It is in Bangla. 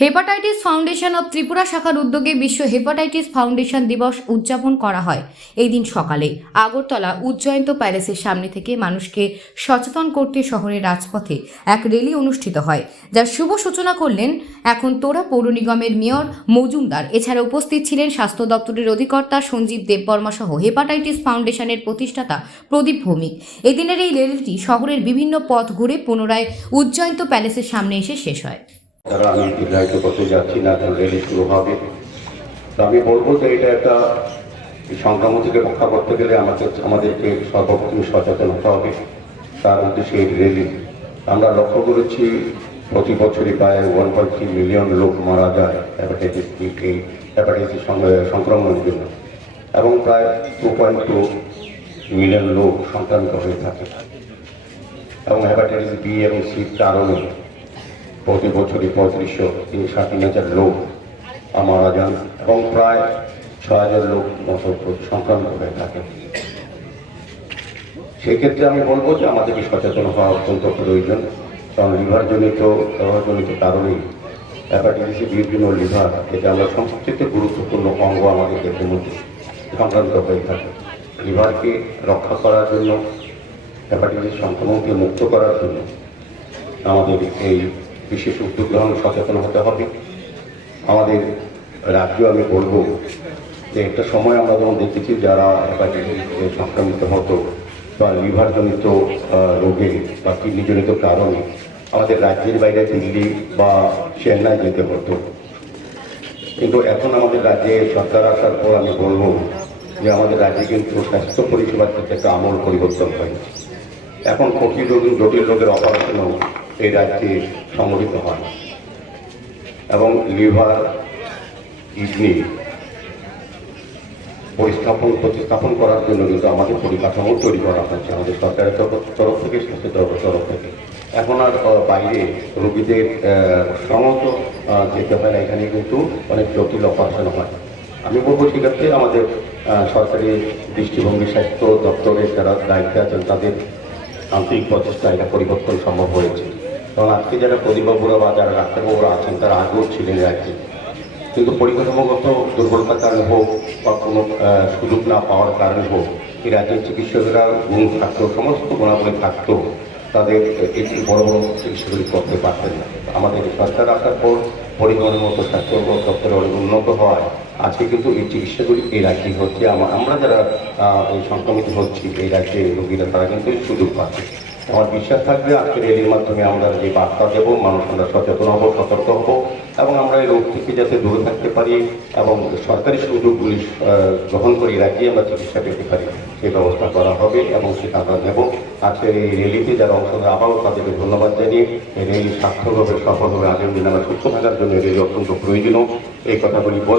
হেপাটাইটিস ফাউন্ডেশন অব ত্রিপুরা শাখার উদ্যোগে বিশ্ব হেপাটাইটিস ফাউন্ডেশন দিবস উদযাপন করা হয়। এই দিন সকালে আগরতলা উজ্জয়ন্ত প্যালেসের সামনে থেকে মানুষকে সচেতন করতে শহরের রাজপথে এক র্যালি অনুষ্ঠিত হয়, যার শুভ সূচনা করলেন এখন তোরা পৌর নিগমের মেয়র মজুমদার। এছাড়া উপস্থিত ছিলেন স্বাস্থ্য দপ্তরের অধিকর্তা সঞ্জীব দেববর্মা সহ হেপাটাইটিস ফাউন্ডেশনের প্রতিষ্ঠাতা প্রদীপ ভৌমিক। এদিনের এই র্যালিটি শহরের বিভিন্ন পথ ঘুরে পুনরায় উজ্জয়ন্ত প্যালেসের সামনে এসে শেষ হয়। তারা আমি দীর্ঘায়িত করতে যাচ্ছি না, এখন র্যালি শুরু হবে। তো আমি বলবো যে এটা একটা সংক্রমণ থেকে রক্ষা করতে গেলে আমাদেরকে সর্বপ্রথম সচেতন হতে হবে। তার উদ্দেশ্যে এই র্যালি আমরা লক্ষ্য করেছি প্রতি বছরই প্রায় 1.3 মিলিয়ন লোক মারা যায় হেপাটাইটিস সংক্রমণের জন্য, এবং প্রায় 2.2 মিলিয়ন লোক সংক্রামিত হয়ে থাকে। এবং হেপাটাইটিস বি এবং সির কারণে প্রতি বছরই 35,000 লোক মারা যান এবং প্রায় 6,000 লোক সংক্রামিত হয়ে থাকে। সেক্ষেত্রে আমি বলবো যে আমাদেরকে সচেতন হওয়া অত্যন্ত প্রয়োজন, কারণ লিভারজনিত কারণেই হেপাটাইটিসের বিভিন্ন লিভার, এটা আমরা সবচেয়ে গুরুত্বপূর্ণ অঙ্গ আমাদের দেহের মধ্যে সংক্রামিত হয়ে থাকে। লিভারকে রক্ষা করার জন্য, হেপাটাইটিস সংক্রমণকে মুক্ত করার জন্য আমাদের এই বিশেষ উদ্যোগ গ্রহণ সচেতন হতে হবে। আমাদের রাজ্য আমি বলবো যে একটা সময় আমরা যেমন দেখেছি যারা হেপাটাইটিস সংক্রমিত হতো বা লিভারজনিত রোগে বা কিডনিজনিত কারণে আমাদের রাজ্যের বাইরে দিল্লি বা চেন্নাই যেতে হতো, কিন্তু এখন আমাদের রাজ্যে সরকার আসার পর আমি বলবো যে আমাদের রাজ্যে কিন্তু স্বাস্থ্য পরিষেবার ক্ষেত্রে একটা আমূল পরিবর্তন হয়েছে। এখন জটিল রোগের অপারেশনও এই রাজ্যে সংগঠিত হয়, এবং লিভার, কিডনি প্রতিস্থাপন করার জন্য কিন্তু আমাদের পরিকাঠামো তৈরি করা হয়েছে আমাদের সরকারের তরফ থেকে, স্বাস্থ্য তরফ থেকে। এখন আর বাইরে রোগীদের সমস্ত যেতে হয় না, এখানে কিন্তু অনেক জটিল অপারেশন হয়। আমি বলবো সেক্ষেত্রে আমাদের সরকারি দৃষ্টিভঙ্গি, স্বাস্থ্য দপ্তরের যারা দায়িত্বে আছেন তাদের আন্তরিক প্রচেষ্টা এটা পরিবর্তন সম্ভব হয়েছে। কারণ আজকে যারা প্রদীপবাবুরা বা যারা ডাক্তারবাবুরা আছেন তারা আগেও ছিলেন রাজ্যে, কিন্তু পরিকাঠামোগত দুর্বলতার কারণে হোক বা কোনো সুযোগ না পাওয়ার কারণে হোক এই রাজ্যের চিকিৎসকেরা গুণ থাকতো, সমস্ত গুণাবলী থাকতো, তাদের এই বড় বড় চিকিৎসাগুলি করতে পারতেন না। আমাদের সরকার আসার পর পরিবহনের মতো স্বাস্থ্য দপ্তরে অনেক উন্নত হওয়ায় আজকে কিন্তু এই চিকিৎসাগুলি এই রাজ্যে হচ্ছে। আমরা যারা এই সংক্রমিত হচ্ছি এই রাজ্যে রোগীরা, তারা কিন্তু সুযোগ পাচ্ছে। আমার বিশ্বাস থাকবে আজকের র্যালির মাধ্যমে আমরা যে বার্তা দেব, মানুষ আমরা সচেতন হব, সতর্ক হব, এবং আমরা এই রোগ থেকে যাতে দূরে থাকতে পারি এবং সরকারি সুযোগগুলি গ্রহণ করে রাজ্যে আমরা চিকিৎসা পেতে পারি সেই ব্যবস্থা করা হবে, এবং সেটা আমরা নেব। আজকের এই র্যালিতে যারা অংশগ্রহণ, আবারও তাদেরকে ধন্যবাদ জানিয়ে এই র্যালি সার্থকভাবে সফল হবে আগামী দিনে আমরা সুস্থ থাকার জন্য র্যালি অত্যন্ত প্রয়োজনীয় এই কথাগুলি বলে